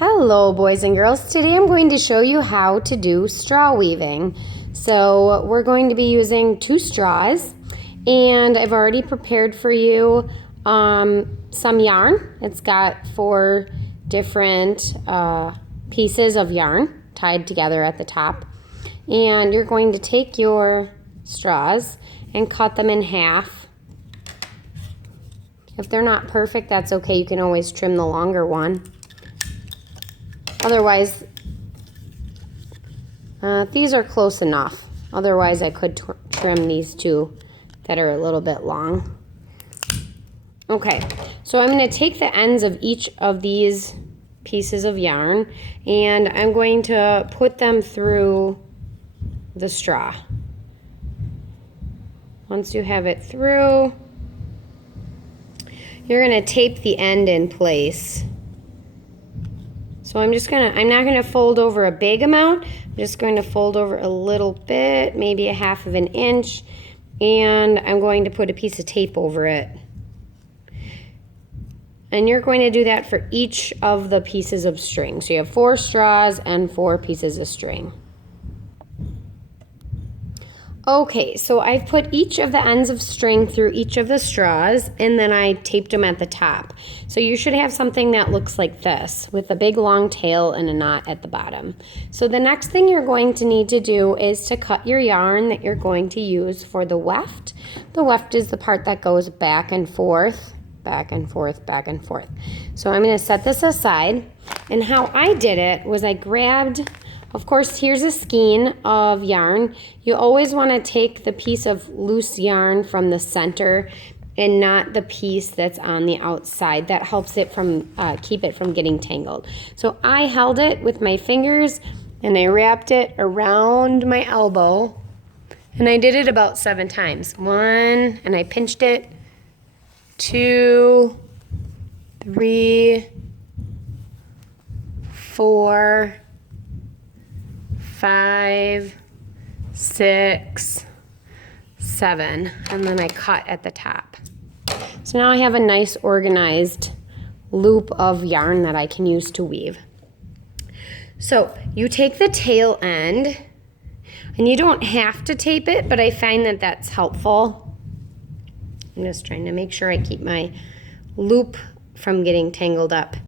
Hello boys and girls, today I'm going to show you how to do straw weaving. So we're going to be using 2 straws, and I've already prepared for you some yarn. It's got 4 different pieces of yarn tied together at the top, and you're going to take your straws and cut them in half. If they're not perfect, that's okay, you can always trim the longer one. Otherwise, these are close enough. Otherwise, I could trim these 2 that are a little bit long. Okay, so I'm going to take the ends of each of these pieces of yarn, and I'm going to put them through the straw. Once you have it through, you're going to tape the end in place. So I'm not gonna fold over a big amount. I'm just going to fold over a little bit, maybe a 1/2 inch, and I'm going to put a piece of tape over it. And you're going to do that for each of the pieces of string. So you have 4 straws and 4 pieces of string. Okay, so I've put each of the ends of string through each of the straws, and then I taped them at the top. So you should have something that looks like this, with a big long tail and a knot at the bottom. So the next thing you're going to need to do is to cut your yarn that you're going to use for the weft. The weft is the part that goes back and forth, back and forth, back and forth. So I'm going to set this aside, and how I did it was I grabbed, of course, here's a skein of yarn. You always want to take the piece of loose yarn from the center and not the piece that's on the outside. That helps it from keep it from getting tangled. So I held it with my fingers and I wrapped it around my elbow, and I did it about 7 times. 1, and I pinched it. 2, 3, 4, 5, 6, 7, and then I cut at the top. So now I have a nice organized loop of yarn that I can use to weave. So you take the tail end, and you don't have to tape it, but I find that that's helpful. I'm just trying to make sure I keep my loop from getting tangled up.